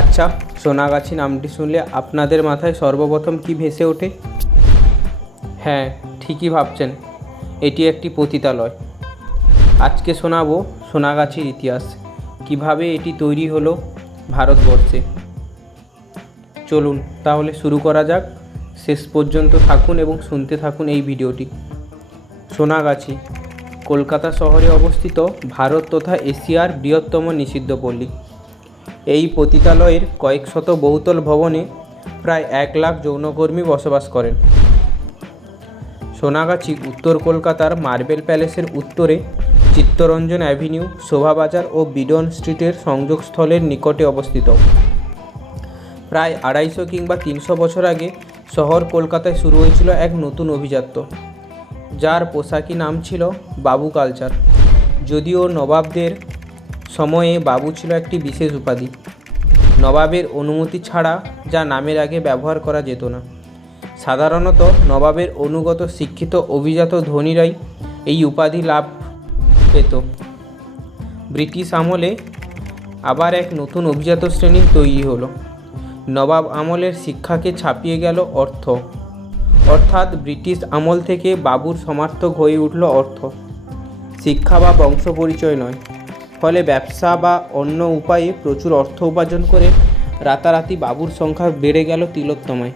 আচ্ছা সোনাগাছি নামটি শুনলে আপনাদের মাথায় সর্বপ্রথম কি ভেসে ওঠে? হ্যাঁ ঠিকই ভাবছেন। এটি একটি পতিতালয়। আজকে শোনাবো সোনাগাছির ইতিহাস। কীভাবে এটি তৈরি হলো ভারতবর্ষে? চলুন, তাহলে শুরু করা যাক। শেষ পর্যন্ত থাকুন এবং শুনতে থাকুন এই ভিডিওটি। সোনাগাছি, কলকাতা শহরে অবস্থিত ভারত তথা এশিয়ার বৃহত্তম নিষিদ্ধ পল্লী এই পতিতালয়ের কয়েক শত বহুতল ভবনে প্রায় এক লাখ যৌনকর্মী বসবাস করেন। সোনাগাছি উত্তর কলকাতার মার্বেল প্যালেসের উত্তরে চিত্তরঞ্জন অ্যাভিনিউ, শোভাবাজার ও বিডন স্ট্রিটের সংযোগস্থলের নিকটে অবস্থিত। প্রায় আড়াইশো কিংবা তিনশো বছর আগে শহর কলকাতায় শুরু হয়েছিল এক নতুন অভিজাত্য, যার পোশাকি নাম ছিল বাবু কালচার। যদিও নবাবদের সময়ে বাবু ছিল একটি বিশেষ উপাধি। নবাবের অনুমতি ছাড়া যা নামের আগে ব্যবহার করা যেত না। সাধারণত নবাবের অনুগত শিক্ষিত অভিজাত ধনীরাই এই উপাধি লাভ পেত। ব্রিটিশ আমলে আবার এক নতুন অভিজাত শ্রেণি তৈরি হলো। নবাব আমলের শিক্ষাকে ছাপিয়ে গেল অর্থ। অর্থাৎ ব্রিটিশ আমল থেকে বাবুর সমার্থক হয়ে উঠল অর্থ। শিক্ষা বা বংশ পরিচয় নয়। ফলে ব্যবসা বা অন্য উপায়ে প্রচুর অর্থ উপার্জন করে রাতারাতি বাবুর সংখ্যা বেড়ে গেল তিলোত্তমায়।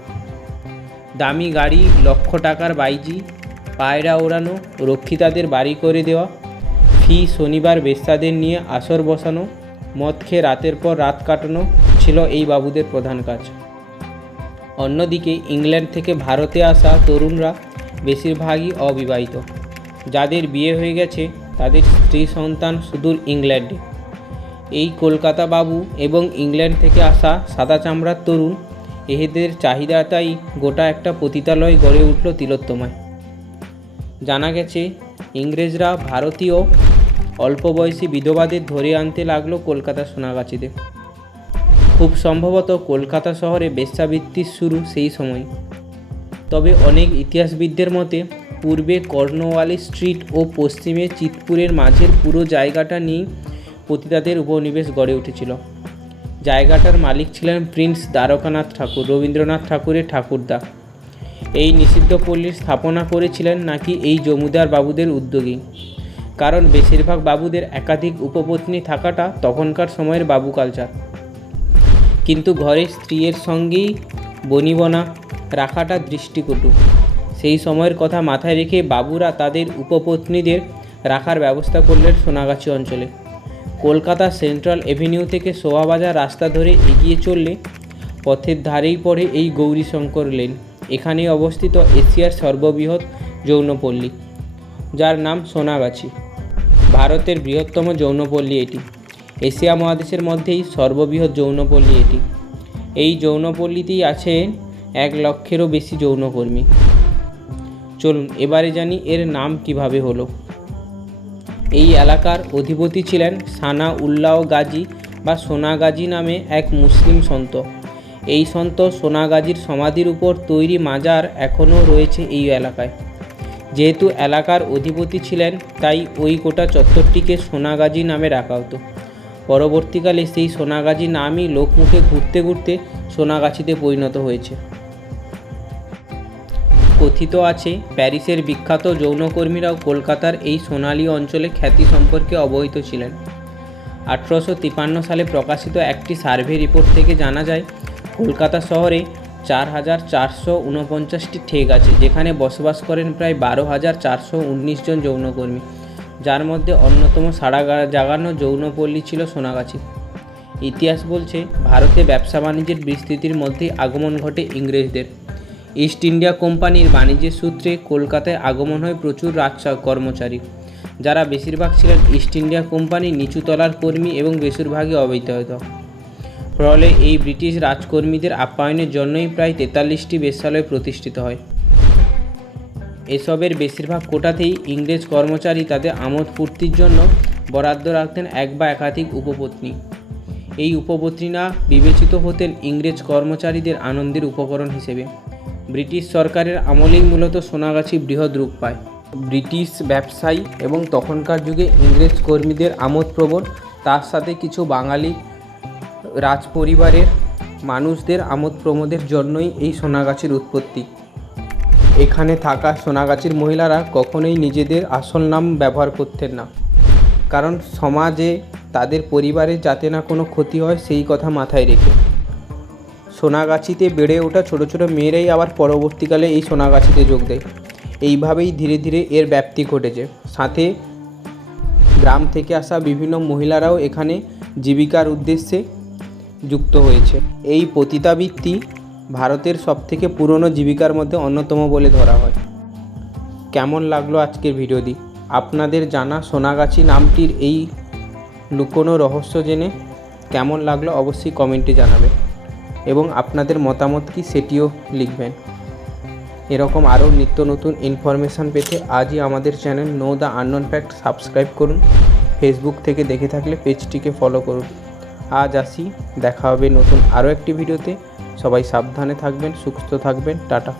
দামি গাড়ি, লক্ষ টাকার বাইজি, পায়রা ওড়ানো, রক্ষিতাদের বাড়ি করে দেওয়া, ফি শনিবার বেশ্যাদের নিয়ে আসর বসানো, মদ খেয়ে রাতের পর রাত কাটানো ছিল এই বাবুদের প্রধান কাজ। অন্যদিকে ইংল্যান্ড থেকে ভারতে আসা তরুণরা বেশিরভাগই অবিবাহিত। যাদের বিয়ে হয়ে গেছে তাদের স্ত্রী সন্তান সুদূর ইংল্যান্ডে। এই কলকাতা বাবু এবং ইংল্যান্ড থেকে আসা সাদা চামড়ার তরুণ এদের চাহিদাটাই গোটা একটা পতিতালয় গড়ে উঠল তিলোত্তমায়। জানা গেছে, ইংরেজরা ভারতীয় অল্প বয়সী বিধবাদের ধরে আনতে লাগল কলকাতা সোনাগাছিতে খুব সম্ভবত কলকাতা শহরে বেশ্যাবৃত্তির শুরু সেই সময়। তবে অনেক ইতিহাসবিদদের মতে পূর্বে কর্নওয়ালি স্ট্রিট ও পশ্চিমে চিতপুরের মাঝের পুরো জায়গাটা নিয়েই পতিতাদের উপনিবেশ গড়ে উঠেছিল। জায়গাটার মালিক ছিলেন প্রিন্স দ্বারকানাথ ঠাকুর, রবীন্দ্রনাথ ঠাকুরের ঠাকুরদা। এই নিষিদ্ধ পল্লীর স্থাপনা করেছিলেন নাকি এই জমিদার বাবুদের উদ্যোগী কারণ বেশিরভাগ বাবুদের একাধিক উপপত্নী থাকাটা তখনকার সময়ের বাবু কালচার। কিন্তু ঘরে স্ত্রীর সঙ্গেই বনিবনা রাখাটা দৃষ্টিকটু। সেই সময়ের কথা মাথায় রেখে বাবুরা তাদের উপপত্নীদের রাখার ব্যবস্থা করলেন সোনাগাছি অঞ্চলে। কলকাতা সেন্ট্রাল এভিনিউ থেকে শোভাবাজার রাস্তা ধরে এগিয়ে চললে পথের ধারেই পড়ে এই গৌরীশঙ্কর লেন। এখানেই অবস্থিত এশিয়ার সর্ববৃহৎ যৌনপল্লী, যার নাম সোনাগাছি। ভারতের বৃহত্তম যৌনপল্লী এটি। এশিয়া মহাদেশের মধ্যেই সর্ববৃহৎ যৌনপল্লী এটি। এই যৌনপল্লীতেই আছে এক লক্ষেরও বেশি যৌনকর্মী। চলুন, এবারে জানি এর নাম কীভাবে হলো। এই এলাকার অধিপতি ছিলেন সানা উল্লাহ গাজী বা সোনাগাজী নামে এক মুসলিম সন্ত। এই সন্ত সোনাগাজীর সমাধির উপর তৈরি মাজার এখনও রয়েছে এই এলাকায়। যেহেতু এলাকার অধিপতি ছিলেন, তাই ওই গোটা চত্বরটিকে সোনাগাজী নামে রাখা হতো। পরবর্তীকালে সেই সোনাগাজী নামই লোকমুখে ঘুরতে ঘুরতে সোনাগাছিতে পরিণত হয়েছে। কথিত আছে, প্যারিসের বিখ্যাত যৌনকর্মীরাও কলকাতার এই সোনালী অঞ্চলে খ্যাতি সম্পর্কে অবহিত ছিলেন। আঠেরোশো তিপান্ন সালে প্রকাশিত একটি সার্ভে রিপোর্ট থেকে জানা যায়, কলকাতা শহরে চার হাজার চারশো উনপঞ্চাশটি ঠেক আছে, যেখানে বসবাস করেন প্রায় বারো হাজার চারশো উনিশ জন যৌনকর্মী। যার মধ্যে অন্যতম সাড়া জাগানো যৌনপল্লী ছিল সোনাগাছি। ইতিহাস বলছে, ভারতে ব্যবসা বাণিজ্যের বিস্তৃতির মধ্যেই আগমন ঘটে ইংরেজদের। ইস্ট ইন্ডিয়া কোম্পানির বাণিজ্যের সূত্রে কলকাতায় আগমন হয় প্রচুর রাজ কর্মচারী। যারা বেশিরভাগ ছিলেন ইস্ট ইন্ডিয়া কোম্পানির নিচুতলার কর্মী এবং বেশিরভাগই অবৈতরিত ফলে এই ব্রিটিশ রাজকর্মীদের আপ্যায়নের জন্যই প্রায় তেতাল্লিশটি বেশ্যালয় প্রতিষ্ঠিত হয়। এসবের বেশিরভাগ কোটাতেই ইংরেজ কর্মচারী তাদের আমোদ ফুর্তির জন্য বরাদ্দ রাখতেন এক বা একাধিক উপপত্নী। এই উপপত্নীরা বিবেচিত হতেন ইংরেজ কর্মচারীদের আনন্দের উপকরণ হিসেবে। ব্রিটিশ সরকারের আমলেই মূলত সোনাগাছি বৃহৎ রূপ পায়। ব্রিটিশ ব্যবসায়ী এবং তখনকার যুগে ইংরেজ কর্মীদের আমোদপ্রবণ তার সাথে কিছু বাঙালি রাজ পরিবারের মানুষদের আমোদ প্রমোদের জন্যই এই সোনাগাছির উৎপত্তি। এখানে থাকা সোনাগাছির মহিলারা কখনোই নিজেদের আসল নাম ব্যবহার করতেন না। কারণ সমাজে তাদের পরিবারের যাতে না কোনো ক্ষতি হয়, সেই কথা মাথায় রেখে। সোনাগাছিতে বেড়ে ওঠা ছোট ছোট মেয়েরাই আবার পরবর্তীকালে এই সোনাগাছিতে যোগ দেয়। এইভাবেই ধীরে ধীরে এর ব্যাপ্তি ঘটেছে। সাথে গ্রাম থেকে আসা বিভিন্ন মহিলারাও এখানে জীবিকার উদ্দেশ্যে যুক্ত হয়েছে। এই পতিতাবৃত্তি ভারতের সবথেকে পুরনো জীবিকার মধ্যে অন্যতম বলে ধরা হয়। কেমন লাগল আজকের ভিডিওটি? আপনাদের জানা সোনাগাছি নামটির এই লুকোনো রহস্য জেনে কেমন লাগল অবশ্যই কমেন্টে জানাবেন। এবং আপনাদের মতামত কি সেটিও লিখবেন। এরকম আরও নিত্য নতুন ইনফরমেশান পেতে আজই আমাদের channel know the unknown fact subscribe করুন। ফেসবুক থেকে দেখে থাকলে পেজটিকে ফলো করুন। আজ আসি, দেখা হবে নতুন আরও একটি ভিডিওতে সবাই সাবধানে থাকবেন, সুস্থ থাকবেন, টাটা।